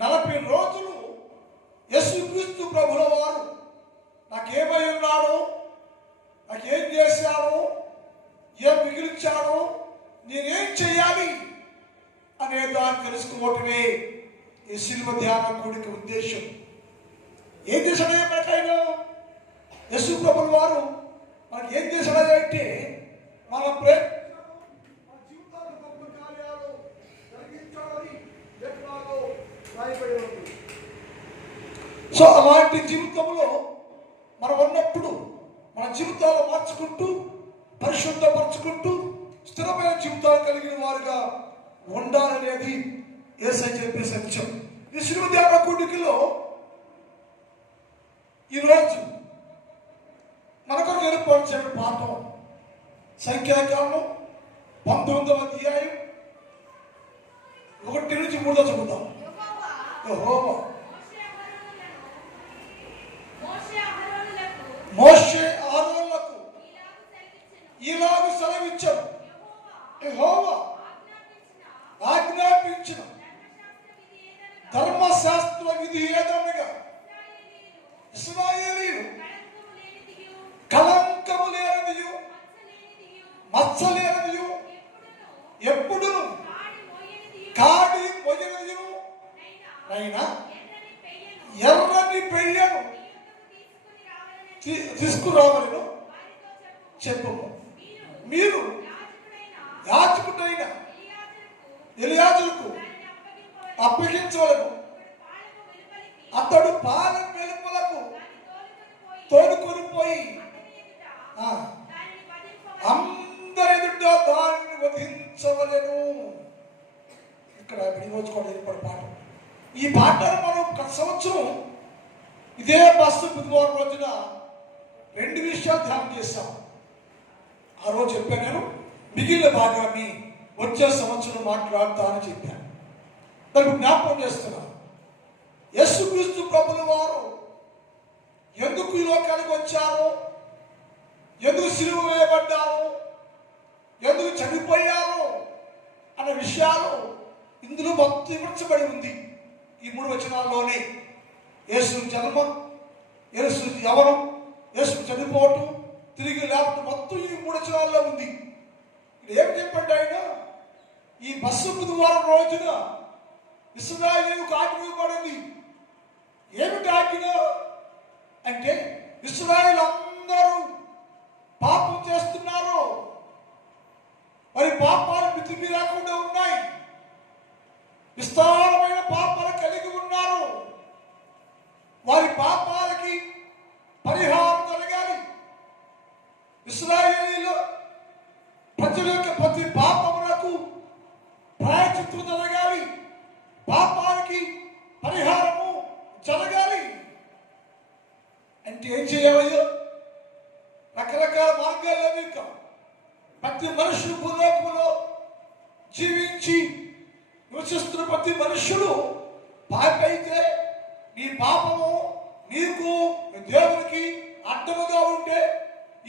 40 రోజులు యేసుక్రీస్తు ప్రభుల వారు నాకేమై ఉన్నాడో, నాకేం చేశాడో, ఏం మిగిలించాడో, నేనేం చేయాలి అనే దాన్ని తెలుసుకోవటమే ఈ శిలువ ధ్యాన కూడిక ఉద్దేశం. ఏం చేశాడో మనకైనా యేసు ప్రభుల వారు మనకి ఏం చేశాడో అంటే మన జీవితాలు గొప్ప కార్యాలు జరిగించాలని ఎట్లాగో రాయబడి ఉంది. సో అలాంటి జీవితంలో మనం ఉన్నప్పుడు మన జీవితాలు మార్చుకుంటూ, పరిశుద్ధపరచుకుంటూ, స్థిరమైన జీవితాలు కలిగిన వారుగా ఉండాలనేది యేసయ్య చెప్పే సత్యం. ఈ శిలువ ధ్యాన కూడికలో ఈరోజు మనకు ఏర్పరిచిన పాఠం సంఖ్యాకాండం 19వ అధ్యాయం 1 నుంచి 3 చదువుతాం. యెహోవా మోషే అహరోనులకు ఇలాగ సెలవిచ్చాడు. యెహోవా ఆజ్ఞాపించిన ధర్మశాస్త్ర విధి ఏదనగా ఇశ్రాయేలీయులు కళంకము లేనిదియు మచ్చలేనిదియు ఎప్పుడును కాడి మొయ్యనిదియు అయినా ఎర్రని పెళ్ళను తీసుకురావాలను చెప్పము. మీరు యాజకుడైన ఎలియాజరుకు అప్పగించవలను. అతడు పాలెం వెలుపలకు తోడుకొని పోయి అందరి ఎదుట దాన్ని వధించవలెను. ఇక్కడ వినియోగించుకోవడం ఏర్పడి పాట. ఈ పాటను మనం గత సంవత్సరం ఇదే బుధవారం రోజున 2 విషయాలు ధ్యానం చేస్తాం. ఆ రోజు చెప్పాను, నేను మిగిలిన భాగాన్ని వచ్చే సంవత్సరం మాట్లాడతానని చెప్పాను. దానికి జ్ఞాపకం చేస్తున్నాను. యేసుక్రీస్తు ప్రభుల వారు ఎందుకు ఈ లోకానికి వచ్చారో, ఎందుకు సిలువ వేయబడ్డారో, ఎందుకు చనిపోయారో అన్న విషయాలు ఇందులో మొత్తం వివరించబడి ఉంది. ఈ 3 వచనాల్లోనే యేసు జన్మం, యేసు యవనం, యేసు చనిపోవటం, తిరిగి లేపటం మొత్తం ఈ 3 వచనాల్లో ఉంది. ఇక్కడ ఏం చెప్పండి, ఆయన ఈ బుధవారం రోజున ఇశ్రాయేలుకు ఆజ్ఞ ఇవ్వబడింది. ఏమిటి ఆజ్ఞ అంటే, ఇశ్రాయేలు అందరూ పాపం చేస్తున్నారు, మరి పాపాలు మితిమీ లేకుండా ఉన్నాయి, విస్తారమైన పాపాలు కలిగి ఉన్నారు. వారి పాపాలకి పరిహారం జరగాలి. ఇశ్రాయేలీయుల ప్రజల యొక్క ప్రతి పాపములకు ప్రాయశ్చిత్తం జరగాలి, పాపానికి పరిహారము జరగాలి. అంటే ఏం చేయాలి? రకరకాల మార్గాల్లో మీకు ప్రతి మనుషులు భూలోకంలో జీవించి నివసిస్తున్న ప్రతి మనుషుడు పాపి అయితే, నీ పాపము నీకు దేవునికి అడ్డముగా ఉంటే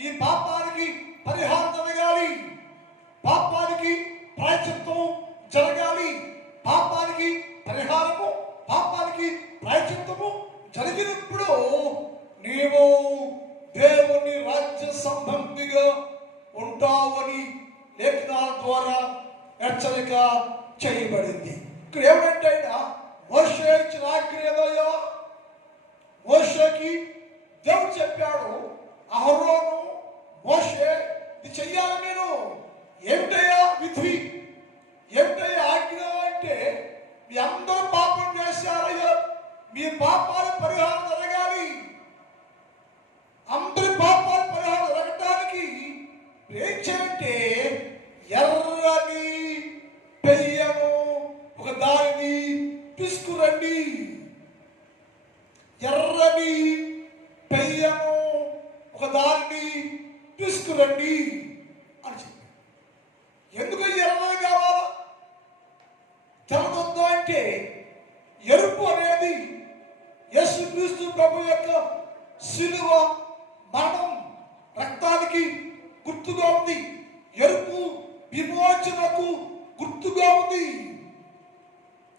ఈ పాపానికి పరిహారం జరగాలి, పాపానికి ప్రాయశ్చిత్తం జరగాలి. పాపానికి పరిహారము, పాపానికి ప్రాయశ్చిత్తము జరిగినప్పుడు నీవు దేవుని రాజ్య సంబంధిగా ఉంటావని లేఖనాల ద్వారా హెచ్చరిక చేయబడింది. ఇక్కడ ఏమంటే మోషే ఇచ్చిన ఆజ్ఞ ఏదయ్యా? మోషేకి దేవుడు చెప్పాడు, అహరోను మోషే ఇది చెయ్యాలి. మీరు ఏమిటయ్యా విధి, ఏమిటయ్యా ఆజ్ఞ అంటే, మీ అందరూ పాపం చేశారయ్యా, మీ పాపాల పరిహారం జరగాలి. అందరి పాపాల పరిహారం జరగటానికి ఏం చేయంటే, ఎర్రని పెయ్యను ఒక దానిని తీసుకురండి, ఎర్రని పెయ్యను ఒక దానిని తీసుకురండి అని చెప్పి. ఎందుకు ఎర్రని కావాలా? తెల్లదొద్దు అంటే ఎరుపు అనేది యేసుక్రీస్తు ప్రభు యొక్క శిలువ మరణం రక్తానికి గుర్తుగా ఉంది. ఎరుపు విమోచనకు గుర్తుగా ఉంది.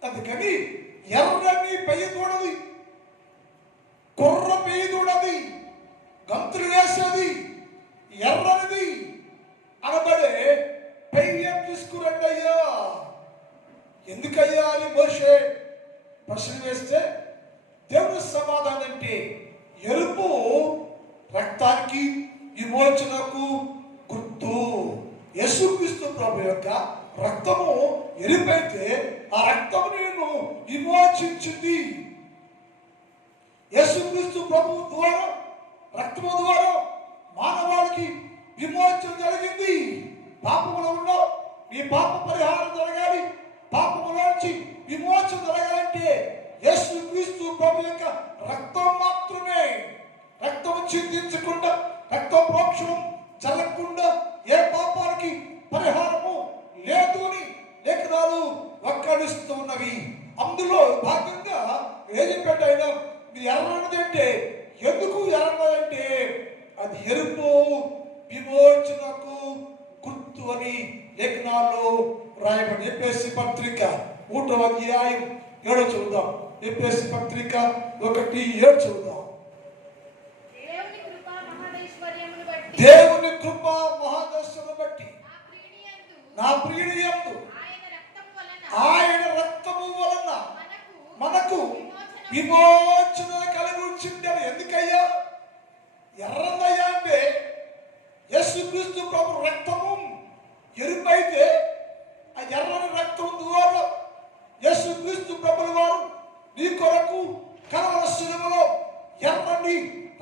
అందుకని ఎర్రని పెయ్యి దూడది, కుర్ర పెయ్యి దూడది, గంతులు వేసేది ఎర్రనిది అనబడే పెయ్యం తీసుకురండి అయ్యా. ఎందుకయ్యా అని మోషే ప్రశ్న వేస్తే దేవుని సమాధానం అంటే ఎరుపు రక్తానికి విమోచనకు గుర్తు. యేసుక్రీస్తు ప్రభు యొక్క రక్తము ఎరుపైతే ఆ రక్తము నేను విమోచించింది. యేసుక్రీస్తు ప్రభు ద్వారా రక్తము ద్వారా మానవాళికి విమోచన జరిగింది. పాపములో ఉన్నావు, నీ పాప పరిహారం జరగాలి, పాపములోంచి విమోచన జరగాలంటే యేసుక్రీస్తు ప్రభు యొక్క రక్తం మాత్రమే. రక్తం చిందించకుండా, రక్త ప్రోక్షణం జరగకుండా ఏ పాపానికి పరిహారము లేదు అని లేఖనాలు వక్కాడిస్తూ ఉన్నవి. అందులో భాగంగా ఏది పెట్టైనా మీ ఎర్రనది అంటే ఎందుకు ఎర్రనదంటే అది ఎరుపు విమోచనకు గుర్తు అని లేఖనాల్లో రాయబడి. ఎఫెసీ పత్రిక 3వ అధ్యాయం 7 చదువుదాం. ఎఫెసీ పత్రిక 1:7 చదువుదాం. దేవుని కృప మహాదర్శనం బట్టి నా ప్రియుని యందు ఆయన రక్తము వలన మనకు విమోచన కలుగుచుండెను. ఎందుకయ్యా ఎర్రదయ్యా అంటే యేసుక్రీస్తు ప్రభు రక్తము ఎరుపైతే ఆ ఎర్రని రక్తం ద్వారా యేసుక్రీస్తు ప్రభుల వారు నీ కొరకు కలవర శిలువలో ఎర్రని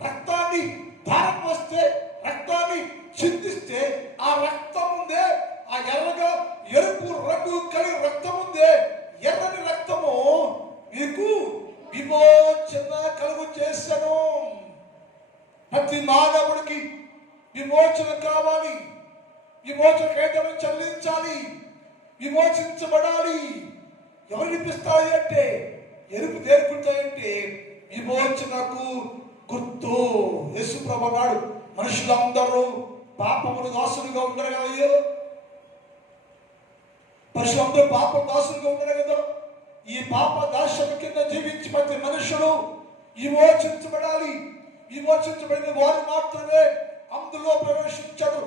రక్తాన్ని ధారం వస్తే, రక్తాన్ని చిందిస్తే ఆ రక్తం ఉందే, ఆ ఎర్రగా ఎరుపు రంగు కలిగి రక్తం ఉందే, ఎర్రని రక్తము మీకు విమోచన కలుగు చేశాను. ప్రతి మానవుడికి విమోచన కావాలి, విమోచన కేంద్రం చెల్లించాలి, విమోచించబడాలి. ఎవరు వినిపిస్తాయి అంటే ఎరుపు దేనికుంటాయంటే విమోచనకు గుర్తు. యేసు ప్రభు నాడు మనుషులందరూ పాపములు దాసులుగా ఉండరు కదా, మనుషులందరూ పాప దాసులుగా ఉండరు కదా. ఈ పాప దాస్యం కింద జీవించి ప్రతి మనుషుడు విమోచించబడాలి. విమోచించబడిన వారు మాత్రమే అందులో ప్రవేశించరు.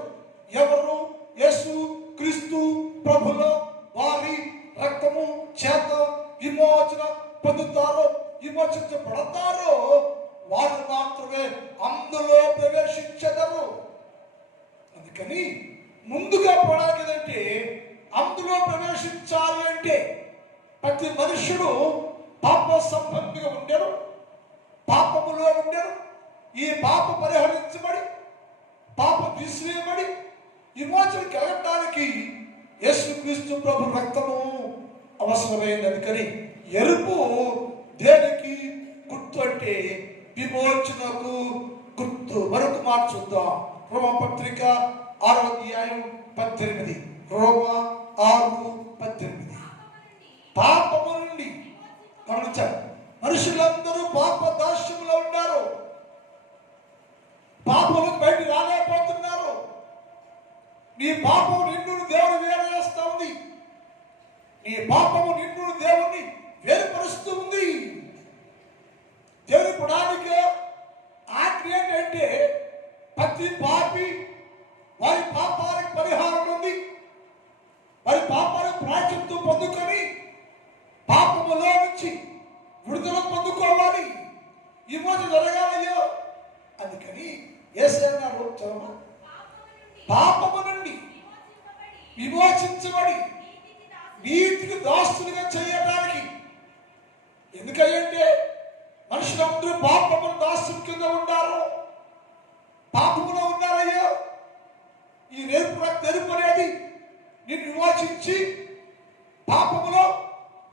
ఎవరు యేసు క్రీస్తు ప్రభులో వారి రక్తము చేత విమోచన పొందుతారో, విమోచించబడతారో వారు మాత్రమే అందులో ప్రవేశించగలరు. అందుకని ముందుగా పడాలంటే అందులో ప్రవేశించాలి అంటే ప్రతి మనుషుడు పాప సంబంధిగా ఉండరు, పాపములో ఉండరు. ఈ పాప పరిహరించబడి, పాప తీసివేయబడి విమోచన కలగడానికి యేసుక్రీస్తు ప్రభు రక్తము అవసరమైంది. అందుకని ఎరుపు దేనికి గుర్తు అంటే విమోచనకు గుర్తు. మరొక మాట చూద్దాం. రోమా పత్రిక 6వ అధ్యాయం 18. రోమా 6:18. పాపము నుండి గమనించాలి. మనుషులందరూ పాప దాస్యములో ఉన్నారు, పాపములకు బయట రాలేకపోతున్నారు. నీ పాపము నిన్ను దేవుడు వేరేస్తా ఉంది, నీ పాపము నిన్ను దేవుని వేరుపరుస్తూ ఉంది. దేవుని పుడానికి ఆజ్ఞ ఏంటంటే ప్రతి పాపి వారి పాపాలకు పరిహారం ఉంది, వారి పాపాలకు ప్రాయశ్చిత్తం పొందుకొని పాపములో నుంచి విడుదల పొందుకోవాలి, విమోచన జరగాలయ్యో. అందుకని యేసయ్య పాపము నుండి విమోచించబడి నీతికి దాస్తులుగా చేయడానికి. ఎందుకంటే మనుషులందరూ పాపములు దాస్యం కింద ఉన్నారు, పాపములో ఉన్నారయ్యో. ఈ నెరుపు అనేది నిన్ను విమోచించి పాపములో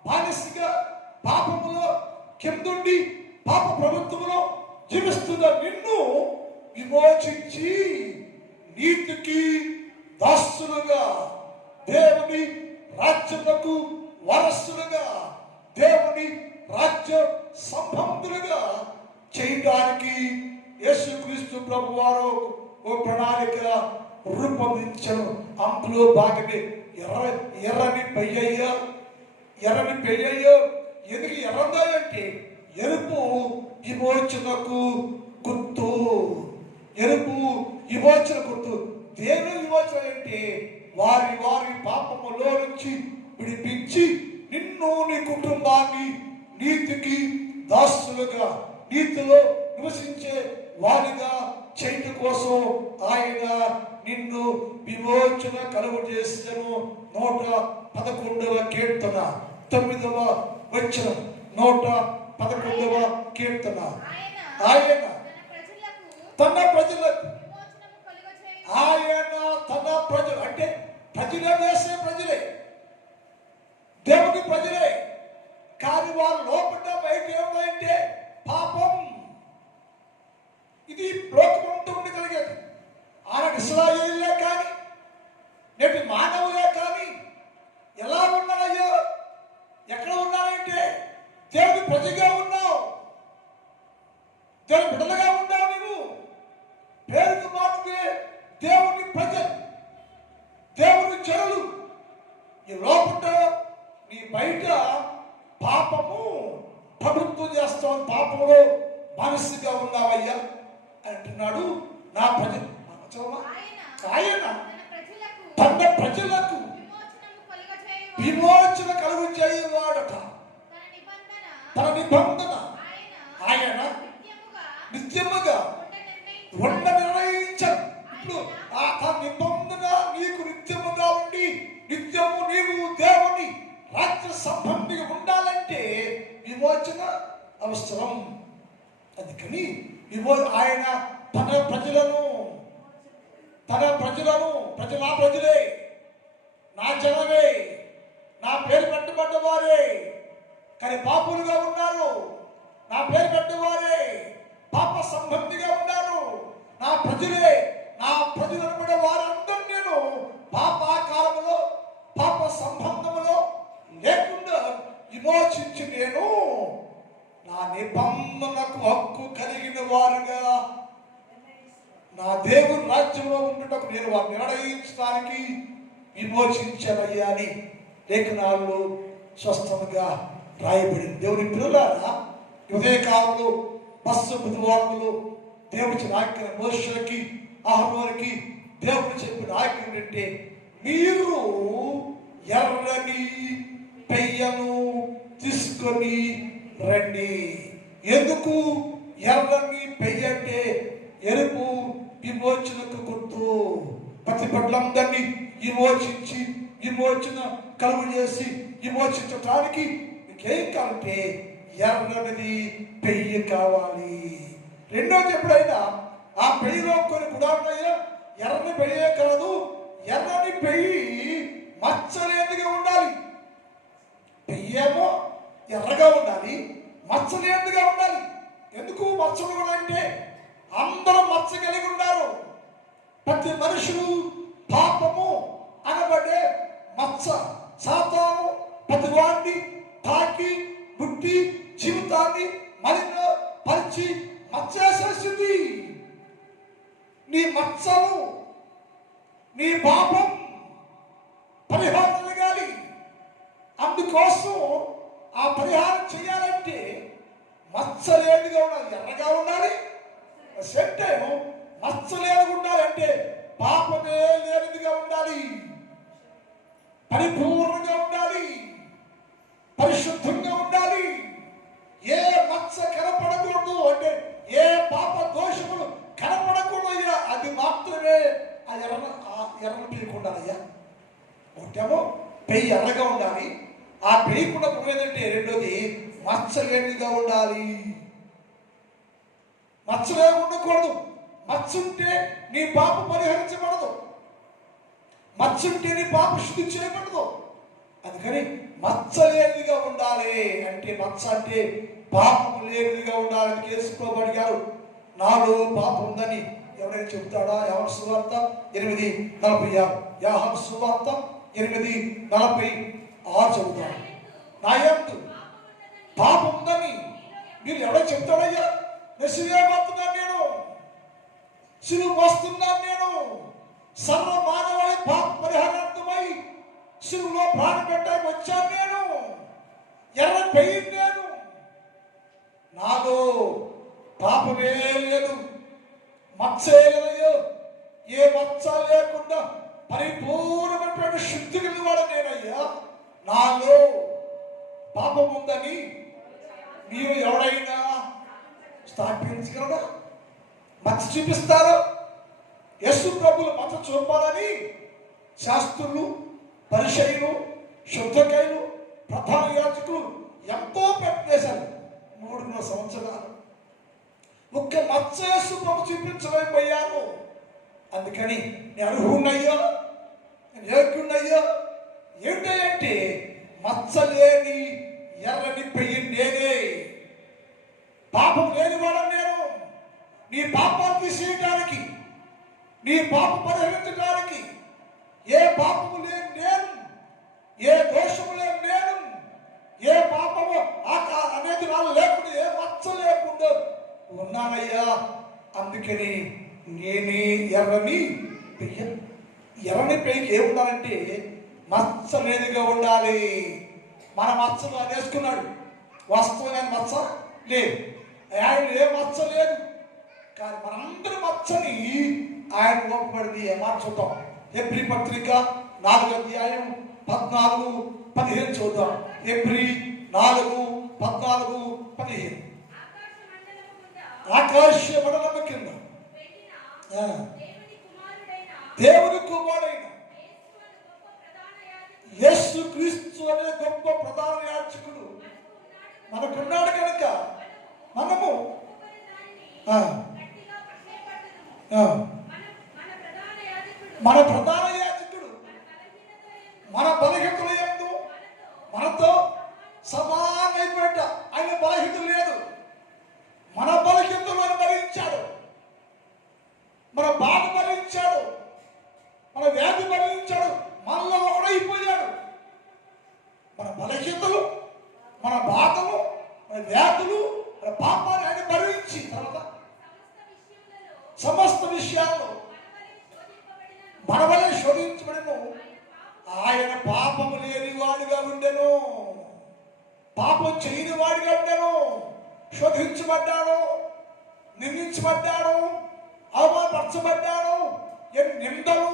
బానిసగా, పాపములో కిందుండి పాప ప్రభుత్వంలో జీవిస్తున్న నిన్ను విమోచించి నీతికి దాసులుగా, దేవుని రాజ్యములకు వారసులుగా, దేవుని రాజ్య సంబంధులుగా చేయడానికి యేసుక్రీస్తు ప్రభు వారు ఓ ప్రణాళిక రూపొందించను. అందులో భాగమే ఎర్రని పెయ్యయ్యో. ఎందుకు ఎర్ర విమోచనకు గుర్తు. ఎరుపు విమోచన గుర్తు. దేని విమోచన అంటే వారి వారి పాపములో నుంచి విడిపించి నిన్ను నీ కుటుంబాన్ని నీతికి దాసులుగా నీతిలో నివసించే వారిగా చేయటం కోసం ఆయన నిన్ను విమోచన కలుగు చేసెను. 111వ కీర్తన 9వ వచనం. 111వ కీర్తన. ఆయన తన ప్రజలకు ఆయన తన ప్రజలు అంటే ప్రజలే వేసే ప్రజలే దేవుని ప్రజలే. కానీ వారు లోపల బయట ఏమైందంటే పాపం. ఇది లోకమంతా ఉండి కలిగేది. ఆనాడు ఇశ్రాయేలులే కానీ నేటి మానవులే కానీ ఎలా ఉన్నారయ్యో? ఎక్కడ ఉన్నారంటే దేవుని ప్రజగా ఉన్నావు, దేవుని బిడ్డలుగా ఉన్నావు. నువ్వు పేరుకు మాత్రమే దేవుని ప్రజలు, దేవుని జనులు. ఈ లోపల నీ బయట పాపము ప్రభుత్వం చేస్తావు, పాపంలో మనసుగా ఉన్నావయ్యా అంటున్నాడు. నా ప్రజలు ఆయన తన ప్రజలకు విమోచన కలుగు చేయవాడట. తన నిబంధన ఆయన నిత్యముగా ఉండ నిర్ణయించను. ఇప్పుడు తన నిబంధన నీకు నిత్యముగా ఉండి నిత్యము నీవు దేవుని రాజ్య సంబంధిగా ఉండాలంటే విమోచన అవసరం. అందుకని ఆయన తన ప్రజలను నా ప్రజలే, నా జనమే, నా పేరు పెట్టబడ్డవారే కానీ పాపులుగా ఉన్నారు. నా పేరు పెట్టవారే పాప సంబంధిగా ఉన్నారు. నా ప్రజలే, నా ప్రజలు అనబడే వారందరూ నేను పాపాకారములో పాప సంబంధములో లేకుండా విమోచించి నేను నా నిబంధనకు హక్కు కలిగిన వారుగా నా దేవుని రాజ్యంలో ఉండటకు నేను వారిని నిర్ణయించడానికి విమోచించనయ్యా అని లేఖనాల్లో స్పష్టంగా రాయబడింది. దేవుని పిల్లలారా, ఉదయకాలంలో బుధవారంలో దేవుని ఆజ్ఞ మోషేకి అహరోనుకి దేవుడు చెప్పిన ఆజ్ఞ ఏంటంటే మీరు ఎర్రని పెయ్యను తీసుకొని రండి. ఎందుకు ఎర్రని పెయ్య అంటే ఎరుపు విమోచనకు గుర్తు. ప్రతి పట్లందరినీ విమోచన కలుగు చేసి విమోచించడానికి మీకేం కావాలంటే ఎర్రనిది పెయ్యి కావాలి. రెండోది ఎప్పుడైనా ఆ పెయ్యిలో కొన్ని కూడా ఉన్నాయా? ఎర్రని పెయ్యే కాదు, ఎర్రని పెయ్యి మచ్చలేనిదిగా ఉండాలి. పెయ్యేమో ఎర్రగా ఉండాలి, మచ్చలేనిదిగా ఉండాలి. ఎందుకు మచ్చలు కూడా అంటే అందరూ మచ్చ కలిగి ఉన్నారు. ప్రతి మనుషులు పాపము అనబడే మచ్చ సాతాను ప్రతి వాడిని తాకి ముట్టి జీవితాన్ని మలిన పరిచి మచ్చేసేసింది. నీ మచ్చలు, నీ పాపం పరిహారం జరగాలి. అందుకోసం ఆ పరిహారం చేయాలంటే మచ్చలేనిదిగా ఉండాలి, ఎర్రగా ఉండాలి. సెట్టేమో మచ్చలేనిగా ఉండాలంటే పాపమే లేనిదిగా ఉండాలి, పరిపూర్ణంగా ఉండాలి, పరిశుద్ధంగా ఉండాలి. ఏ మచ్చ కనపడకూడదు అంటే ఏ పాప దోషములు కనపడకూడదు. అది మాత్రమే ఆ ఎర్రను పీయకుండాలయ్యా. ఒకటేమో పెయ్యి ఎర్రగా ఉండాలి, ఆ పెయ్యకుండా పోయేదంటే రెండోది మచ్చ లేనిదిగా ఉండాలి. మచ్చ లేకుండకూడదు. మచ్చ ఉంటే నీ పాప పరిహరించబడదు, మచ్చ ఉంటే నీ పాప శుద్ధి చేయబడదు. అందుకని మచ్చ లేనిదిగా ఉండాలి. అంటే మచ్చ అంటే పాపం లేనిదిగా ఉండాలని చేసుకోబడిగారు. నాలో పాపం ఉందని ఎవరైనా చెబుతాడా? యోహాను సువార్త 8:46. యోహాను సువార్త 8:46 చెబుతాడు. నా యందు పాపం ఉందని మీరు ఎవరైనా చెప్తాడయ్యా? నేను సిలువేస్తున్నాను, నేను సిలువ మోస్తున్నాను, నేను సర్వ మానవాళి పాప పరిహారార్థమై సిలువలో ప్రాణం పెట్టడానికి వచ్చాను. నేను ఎర్ర పెయ్యి, నేను నాలో పాప ఉందని మీరు ఎవరైనా స్థాపించగలరా? మచ్చ చూపిస్తారు. యేసు ప్రభులు మచ్చ చూపాలని శాస్త్రులు, పరిచయులు, శుద్ధకైలు, ప్రధాన యాజకులు ఎంతో ప్రయత్నించారు. 3 సంవత్సరాలు ఒక్క మచ్చ యేసు ప్రభు చూపించలేకపోయాను. అందుకని నేను అర్హున్నయ్యా, నేను యోగ్యున్నయ్యా. ఏంటంటే మచ్చలేని ఎర్రని పెయ్యి నేనే, పాపం లేని వాడని నేను. నీ పాపాన్ని తీసేయడానికి, నీ పాపం పరిహరించడానికి ఏ పాపము లేని నేను, ఏ దోషము లేని నేను, ఏ పాపము అనేది నాలో లేకుండా, ఏ మచ్చ లేకుండా ఉన్నానయ్యా. అందుకని నేనే ఎర్రని పెయ్య. ఎర్రని పెయ్యికి ఏముండాలంటే మచ్చ లేదుగా ఉండాలి. మన మచ్చలు అది వేసుకున్నాడు, వాస్తవంగా మచ్చ లేదు, ఆయన ఏ మచ్చ లేదు. కానీ మనందరి మచ్చని ఆయన ఒప్పబడింది. చూద్దాం. హెబ్రీ పత్రిక 4వ అధ్యాయం 14-15 చూద్దాం. హెబ్రీ 4:14-15. ఆకాశ మండలము కింద దేవుని కుమారుడైన యేసు క్రీస్తు అనే గొప్ప ప్రధాన యాజకుడు మనకున్నాడు కనుక మనము మన ప్రధాన యాజకుడు మన బలహీనతల యందు మనతో సమానమైపోయాట. ఆయన బలహీనత లేదు, మన బలహీనతలు ఆయన భరించాడు, మన బాధ భరించాడు, మన వ్యాధి భరించాడు, మనలో ఒకడైపోయాడు. మన బలహీనతలు, మన బాధలు, మన వ్యాధులు, మన పాపాన్ని ఆయన భరించి తర్వాత సమస్త విషయాల్లో మన వలె శోధించబడెను. ఆయన పాపము లేని వాడిగా ఉండెను, పాపం చేయని వాడిగా ఉండెను. శోధించబడ్డాడు, నిందించబడ్డాడు, అవమానపరచబడ్డాడు. నిందలు,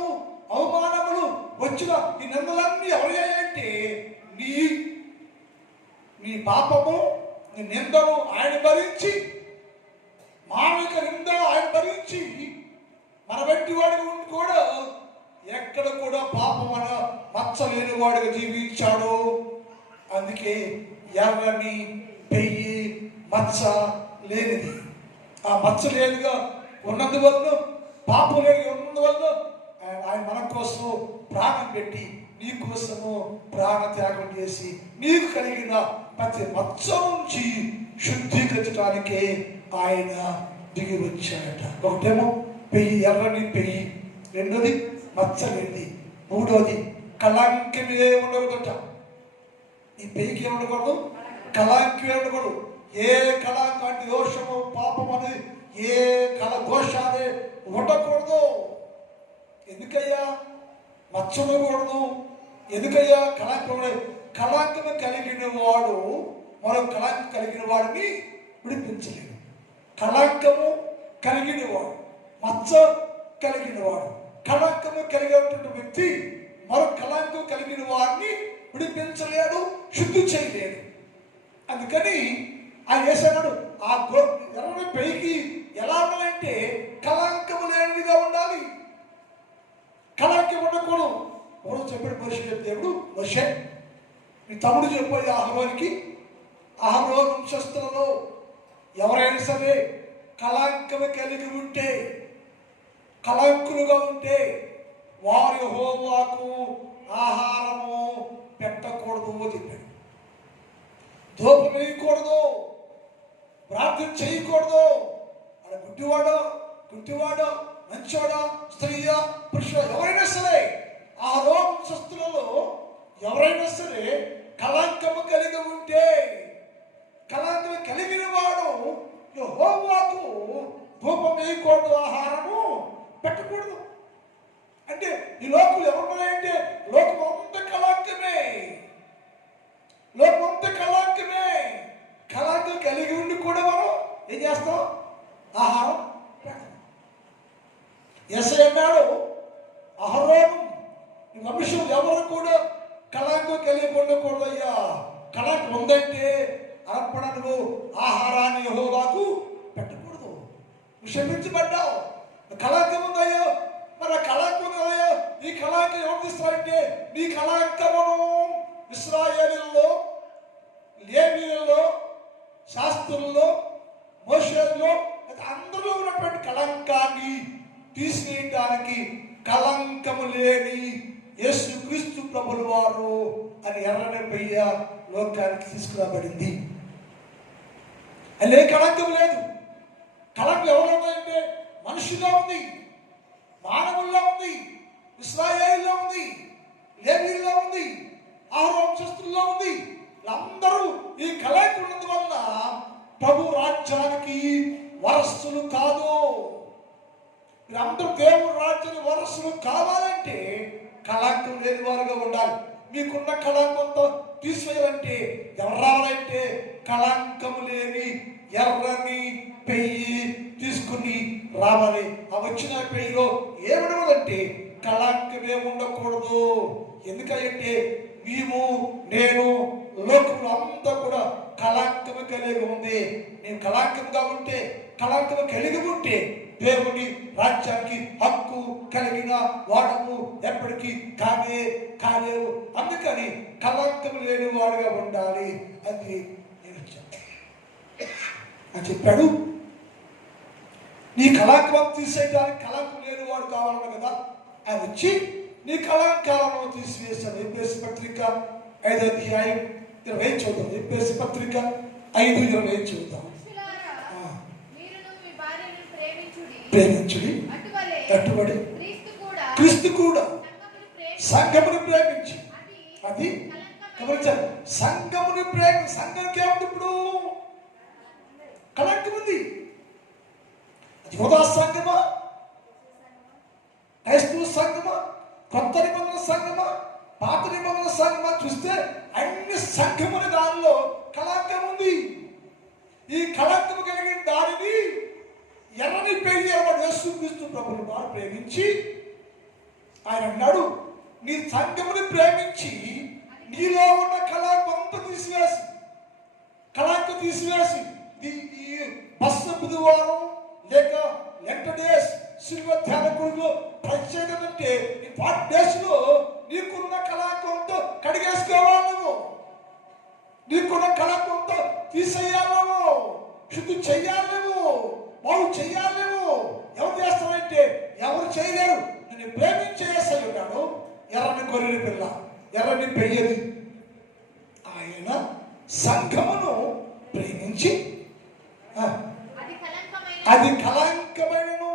అవమానములు వచ్చిన ఈ నిందలన్నీ ఎవరయ్యాయంటే నీ పాపము, నీ నిందలు ఆయన భరించి, మానవిక నింద ఆయన భరించి మన వెంటి వాడిగా ఉండి కూడా ఎక్కడ కూడా పాపం అన మచ్చ లేని వాడిగా జీవించాడు. అందుకే ఎర్రని పెయ్యి మచ్చ లేనిది. ఆ మచ్చ లేనిగా ఉన్నందువల్ల, పాపం లేని ఉన్నందువల్ల ఆయన మన కోసం ప్రాణం పెట్టి, నీ కోసము ప్రాణ త్యాగం చేసి నీకు కలిగిన ప్రతి మచ్చ నుంచి శుద్ధీకరించడానికే ఆయన దిగి వచ్చాడట. ఒకటేమో పెయ్యి, ఎర్రని పెయ్యి. రెండోది మచ్చ లేనిది. మూడోది కళంకమే ఉండకూడదట. ఈ పెయ్యికి ఏమి ఉండకూడదు? కళంకమే ఉండకూడదు. ఏ కళంకాంటి దోషము, పాపం అనేది ఏ కళ దోషాన్ని ఉండకూడదు. ఎందుకయ్యా మచ్చ ఉండకూడదు? ఎందుకయ్యా కళంకం? కళంకము కలిగిన వాడు మరో కళంకం కలిగిన వాడిని విడిపించలేడు. కళంకము కలిగిన వాడు, మచ్చ కలిగిన వాడు, కళంకము కలిగినటువంటి వ్యక్తి మరో కళంకం కలిగిన వాడిని విడిపించలేడు, శుద్ధి చేయలేడు. అందుకని ఆయన వేసాడు. ఆ ఎర్రని పెయ్యికి ఎలా ఉండాలంటే కళంకము లేనిదిగా ఉండాలి, కళంకం ఉండకూడదు. ఎవరో చెప్పాడు మనిషి, దేవుడు మోషే నీ తమ్ముడు చెప్పాడు అహరోనుకి, అహరోను వంశస్థులలో ఎవరైనా సరే కళంకము కలిగి ఉంటే, కళంకులుగా ఉంటే వారి యెహోవాకు ఆహారము పెట్టకూడదు అని చెప్పాడు. ధూపం వేయకూడదు, ప్రార్థన చేయకూడదు. అలా గుడ్డివాడు, మంచివాడు, స్త్రీయా, పురుషుడు ఎవరైనా సరే ఆ వంశస్థులలో ఎవరైనా సరే కళంకము కలిగి ఉంటే, కళంకము కలిగిన వాడు యెహోవాకు ధూపం వేయకూడదు, ఆహారము పెట్టకూడదు. అంటే ఈ లోకులు ఎవరున్నాయంటే లోకం అంతా కళంకమే, లోకం అంతా కళంకమే. కళంకం కలిగి ఉండి కూడా మనం ఏం చేస్తాం? ఆహారం పెడతాం. యేసయ్య అన్నాడు, అహరోను ఈ వంశం ఎవరు కూడా కళంకం కలిగి ఉండకూడదయ్యా, కళంకం ఉందంటే అర్పణ నువ్వు ఆహారాన్ని యెహోవాకు పెట్టకూడదు. నువ్వు క్షమించబడ్డావు. కళంకం ఉందయ్యో, మరి కళంకం ఉందయ్యో. ఈ కళంకం ఎవరు తీస్తారంటే నీ కళంకమును ఇశ్రాయేలులో, లేవీయుల్లో, శాస్త్రుల్లో, మోషేల్లో అందరూ ఉన్నటువంటి కళంకాన్ని తీసివేయడానికి కళంకము లేని యేసుక్రీస్తు ప్రభుల వారు అని ఎర్రని పెయ్య లోకానికి తీసుకురాబడింది. అదే కళంకం లేదు. కళంకం ఎవరు ఉన్నాయంటే మనుషుల్లో ఉంది, మానవుల్లో ఉంది, ఇశ్రాయేలులో ఉంది, లేవీయుల్లో ఉంది, ఆహార వంశస్థుల్లో ఉంది. అందరూ ఈ కళంకం ఉన్నందువల్ల ప్రభు రాజ్యానికి వారసులు కాదు. మీరందరూ దేవుని రాజ్యానికి వారసులు కావాలంటే కళంకం లేని వారుగా ఉండాలి. మీకున్న కళంకంతో తీసివేయాలంటే ఎవరు రావాలంటే కళంకం లేని ఎర్రని పెయ్యి తీసుకుని రావాలి. ఆ వచ్చిన పెయ్యిలో ఏమిడవదంటే కళంకమే ఉండకూడదు. ఎందుకంటే నీవు నేను లోకంలో అంతా కూడా కళంకము కలిగి ఉంది. నేను కళంకంగా ఉంటే, కళంకము కలిగి ఉంటే దేవుని రాజ్యానికి హక్కు కలిగిన వాడము ఎప్పటికీ కాలేవు. అందుకని కళంకము లేని వాడుగా ఉండాలి అని నేను చెప్పాడు. నీ కళంకం తీసేయడానికి కళంకం లేని వాడు కావాలన్నా కదా, ఆయన వచ్చి నీ కళంకాలను తీసివేశాడు. ఎఫెసీ పత్రిక 5వ అధ్యాయం 20 చూద్దాం. ఎఫెసీ పత్రిక 5:20 చూద్దాం. ప్రేమించుడి అట్టుబడి క్రీస్తు కూడా సంఘమును ప్రేమించి, అది గమనించాలి. సంఘమును సంఘానికి ఏముంది? ఇప్పుడు కళంకం ఉంది. అది యోధా సంఘమా, క్రైస్తవ సంఘమా, కొత్త నిబంధన సంఘమా, పాత నిబంధన సంఘమా చూస్తే అన్ని సంఘముల దానిలో కళంకం ఉంది. ఈ కళంకము కలిగిన దానిని ఎర్రని పెళ్లి యేసుక్రీస్తు ప్రభువును వారు ప్రేమించి, ఆయన అన్నాడు నీ సంఘముని ప్రేమించి నీలో ఉన్న కళంకం తీసివేసి ఈ బస్సు బుధవారం లేక వెంకటేష్ శిల్వ ధ్యానకుడిలో ప్రత్యేకత అంటే ఈ 40 days లో నీకున్న కళంకంతో కడిగేసుకోవాలి. నీకున్న కళంకంతో తీసేయాలి, శుద్ధి చెయ్యాలి, బాగు చెయ్యాలి. ఎవరు చేస్తారంటే ఎవరు చేయలేరు. నేను ప్రేమించేసే ఉన్నాడు. ఎర్రని గొర్రెల పిల్ల, ఎర్రని పెయ్యది. ఆయన సంఘమును ప్రేమించి అది కళంకమైనను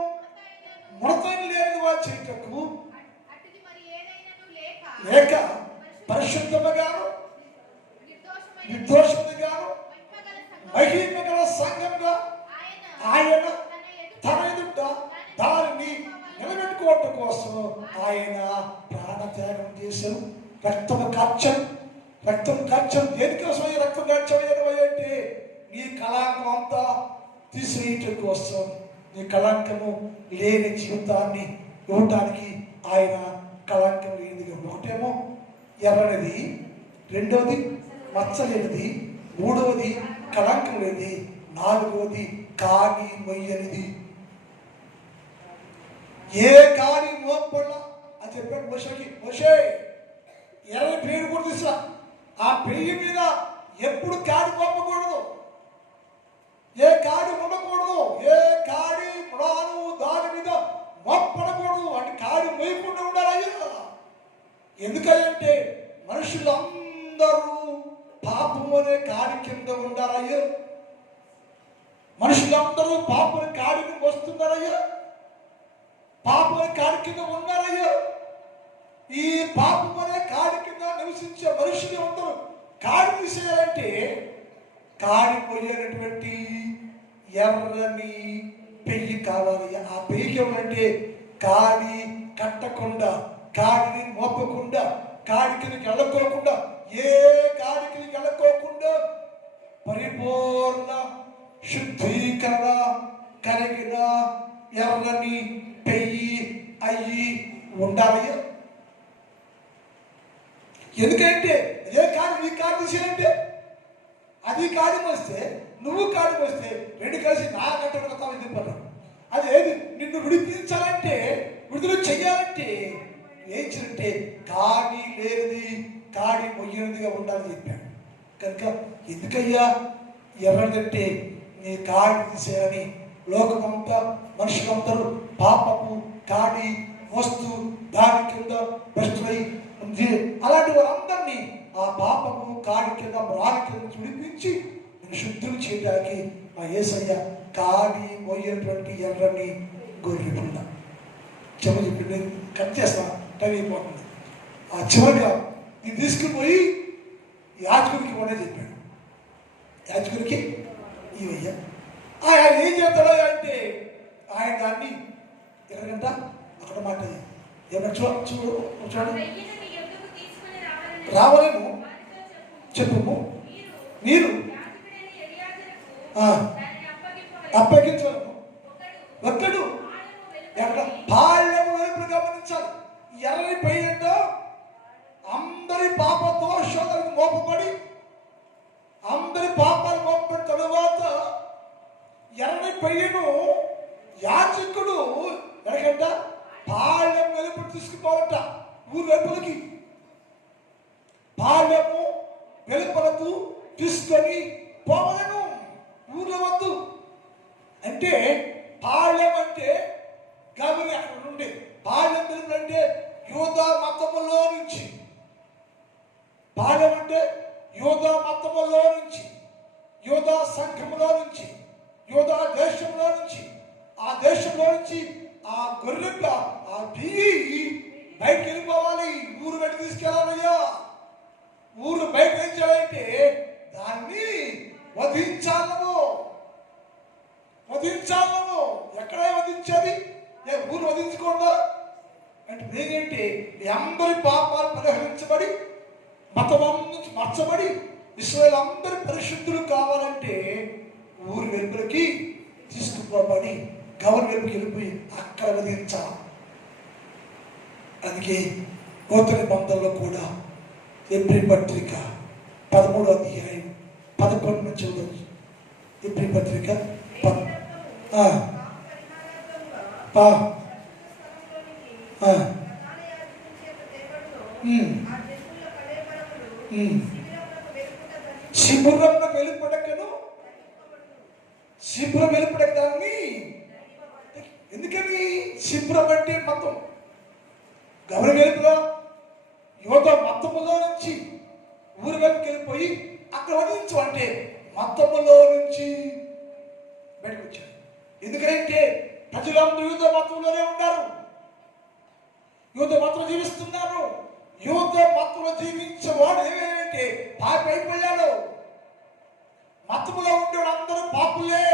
ముడతలు లేని వారు చేయటకు లేక పరిశుద్ధముగాను నిర్దోషముగాను మహిమగల సంఘంగా ఆయన తన ఎదుట దానిని నిలబెట్టుకోవటం కోసం ఆయన ప్రాణత్యాగం చేశారు. రక్తం కార్చం దేనికోసం రక్తం కార్చమయ్యంటే నీ కళంకం అంతా తీసేయటం కోసం, నీ కళంకము లేని జీవితాన్ని ఇవ్వటానికి ఆయన కళంకం లేనిది. ఒకటేమో ఎర్రనిది, రెండవది మచ్చలేనిది, మూడవది కళంకం లేనిది, నాలుగవది కాని మొయ్యనిది. ఏ కాని మోపడ అని చెప్పాడు మోషేకి. మోషే ఎర్రని పేరు కూడా తీసుకురా. ఆ పెళ్లి మీద ఎప్పుడు కాడి మోపకూడదు, ఏ కాడి ఉండకూడదు, ఏ కాడి ప్రాణు దాని మీద మోపడకూడదు. అంటే కాడి మోయకుండా ఉండాలయ్యా. ఎందుకంటే మనుషులందరూ పాపం అనే కాడి కింద ఉండాలయ్యా. మనుషులందరూ పాపం కాడిని వస్తున్నారయ్యా, పాపం కాడి కింద ఉన్నారయ్యా. ఈ పాపం అనే కాడి కింద నివసించే మనుషులు అందరూ కాడి తీసేయాలంటే కాడి పోయేటటువంటి ఎర్రని పెయ్యి కావాలి. ఆ పెయ్యి ఏమంటే కాడి కట్టకుండా, కాడిని మోపకుండా, కాడికి వెళ్ళకోకుండా, ఏ కాడికి వెళ్ళకోకుండా పరిపూర్ణ శుద్ధీకరణ కలిగిన ఎర్రని పెయ్యి అయ్యి ఉండాలి. ఎందుకంటే ఏ కాడి నీ కాడి తీసేయంటే అది కాడి వస్తే నువ్వు కాడి వస్తే రెండు కలిసి నా కట్టడం చెప్పారు. అదేది నిన్ను విడిపించాలంటే, విడుదల చెయ్యాలంటే ఏం చేయాలంటే కాడి లేనిది కాడి మొయ్యినదిగా ఉండాలని చెప్పాడు. కనుక ఎందుకయ్యా ఎవరిదంటే నీ కాడి తీసేయని లోకమంతా మనుషులందరూ పాపపు కాడి వస్తు దాని కింద భ్రష్టులై ఉంది. అలాంటి వారందరినీ ఆ పాపము కాడి కింద రాని కింద విడిపించి నేను శుద్ధులు చేయడానికి మా యేసయ్య కాడి మోయినటువంటి ఎర్రని గొర్రె పిల్ల చెమని చెప్పి నేను కట్ చేస్తాను, టైం అయిపోతుంది. ఆ చివరిగా నేను తీసుకుపోయి యాజకుడికి ఇవ్వనే చెప్పాడు. యాజకుడికి ఇవయ్యా ఆయన ఏం చేస్తాడో అంటే ఆయన దాన్ని ఎక్కడికంట అక్కడ మాట ఏమన్నా చూడండి రావాలేము చెప్పుము మీరు అప్పగించవలను ఒక్కడు ఎక్కడ పాళ్యము వైపు గమనించాలి. ఎర్రని పెయ్యంతో అందరి పాప దోషాలకు మోపబడి అందరి పాపాలు మోపబడిన తరువాత ఎర్రని పెయ్యను యాజకుడు ఎడగంట పాళ్యం వెలుపు తీసుకుపోవాలంట. ఊరు వెలుపలకి పాళ్యము వెలుపలకు తీసుకొని పోవలను, ఊర్లో వద్దు. అంటే పాళ్యం అంటే గబరి అక్కడ నుండి పాళ్యం వెలుపల అంటే యూదా మతములో నుంచి, పాళ్యం అంటే యూదా మతములో నుంచి, యూదా సంఘములో నుంచి, యూదా దేశంలో నుంచి, ఆ దేశంలో నుంచి ఆ గొర్రె ఆ బియ్యి బయటకు వెళ్ళిపోవాలి. ఊరు బయట తీసుకెళ్ళాలయ్యా. ఊరు బయట ఏం చేయాలంటే దాన్ని వధించాలను. ఎక్కడ వధించేది? ఊరు వధించకుండా అంటే ఏంటంటే అందరి పాపాలు పరిహరించబడి మతం నుంచి మార్చబడి ఇశ్రాయేలు అందరి పరిశుద్ధులు కావాలంటే ఊరు వెలుపలికి తీసుకుపోబడి గవర్ వెలుపుకి వెళ్ళిపోయి అక్కడ వధించాలి. అందుకే నూతన నిబంధనలో కూడా ఎబ్రీ పత్రిక 13వ అధ్యాయం 11 నుంచి చదవచ్చు. ఎబ్రీ పత్రిక శిబిరంలో వెలుపడకను శిబిరం వెలుపడకదాన్ని. ఎందుకని శిబిరం అంటే మతం. గవరి వెలుపులో యువత మతములో నుంచి ఊరి వైపుకి వెళ్ళిపోయి అక్కడ వదిలించు అంటే మతములో నుంచి బయటకు వచ్చారు. ఎందుకంటే ప్రజలందరూ యూద మతంలోనే ఉన్నారు, యూద మతం జీవిస్తున్నారు. యూద మతంలో జీవించేవాడు ఏమేంటే పాపి అయిపోయాడు. మతములో ఉండేవాడు అందరూ పాపులే.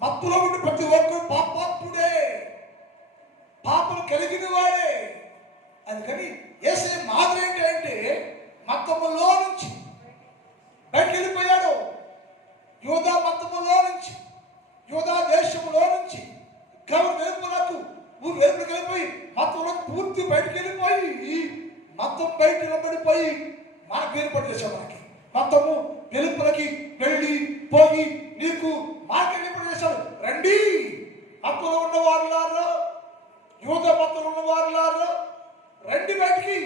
మత్తులో ఉండి ప్రతి ఒక్కరు పాపాత్ముడే, పాపలు కలిగిన వాడే. అందుకని యేసయ్య మాదిరి ఏంటంటే మతములో నుంచి బయటకు వెళ్ళిపోయాడు. యూదా మతములో నుంచి, యూదా దేశంలో నుంచి గవర్ వెలుపలకు ఊరు వెలుపలికి వెళ్ళిపోయి మతంలో పూర్తి బయటకు వెళ్ళిపోయి మతం బయట నిలబడిపోయి మనకు ఏర్పాటు చేశాం. మనకి మతము వెలుపలకి వెళ్ళి పోయి నీకు మార్కెట్ ఏర్పాటు చేశాడు. రండి మతంలో ఉన్న వారులారా, యూద మతంలో ఉన్న వారులారా రండి బయటికి.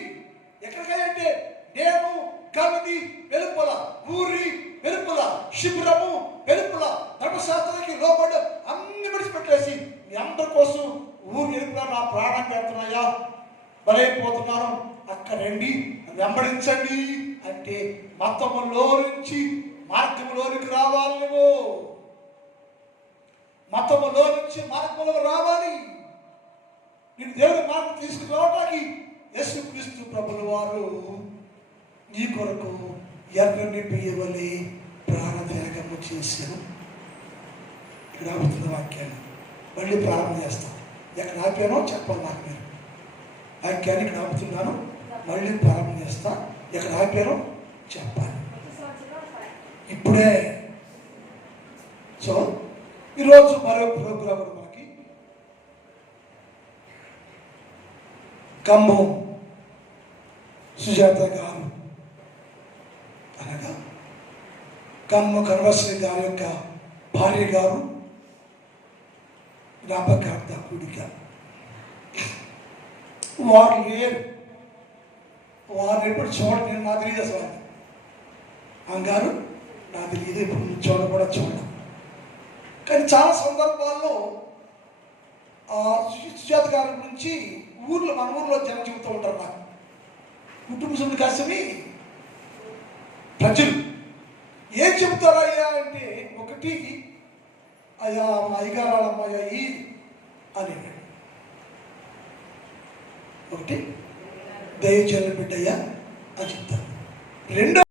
ఎక్కడికంటే నేను గవిని వెలుపల, ఊరి వెలుపల, శిబిరము వెలుపల, ధర్మశాస్త్రానికి లోబడి అన్ని విడిచిపెట్టేసి మీ అందరి కోసం ఊరు వెలుపల నా ప్రాణం పెడుతున్నాయా, బలైపోతున్నాను, అక్కడ రండి వెంబడించండి అంటే మతములో నుంచి మార్గంలోనికి రావాలి. నువ్వు మతములో నుంచి మార్గంలో రావాలి. నేను దేవుడి మార్గం తీసుకురావడానికి యేసుక్రీస్తు ప్రభుల వారు నీ కొరకు ఎర్రని బియ్యవలే ప్రాణత్యాగము చేశాను. ఇక్కడ ఆపుతున్న వాక్యాన్ని మళ్ళీ ప్రారంభం చేస్తాను. ఎక్కడ ఆపానో చెప్పాలి నాకు. మీరు వాక్యాన్ని ఇక్కడ ఆపుతున్నాను, మళ్ళీ ప్రారంభం చేస్తా. ఎక్కడ ఆపానో చెప్పాలి ఇప్పుడే. సో ఈరోజు మరో ప్రోగ్రామ్ మనకి ఖమ్మం సుజాత గారు ఏమనగా కన్వర్సరీ గారి యొక్క భార్య గారు జ్ఞాపకార్థ కూడిక వారు లేరు. వారు ఎప్పుడు నేను నాకు తెలియదు అసలు అంగారు నాకు తెలియదు, ఎప్పుడు చూడ కానీ చాలా సందర్భాల్లో సుజాత గారి గురించి మన ఊర్లో జనం చెబుతూ ఉంటారు. నాకు కుటుంబ సభ్యులు కాసవి ప్రజలు ఏం చెబుతారయ్యా అంటే, ఒకటి అయ్యా మా అయ్యగారాలమ్మయ్యా ఈ అనేవాడు, ఒకటి దయచేయాలి బిడ్డయ్యా అని చెప్తారు. రెండో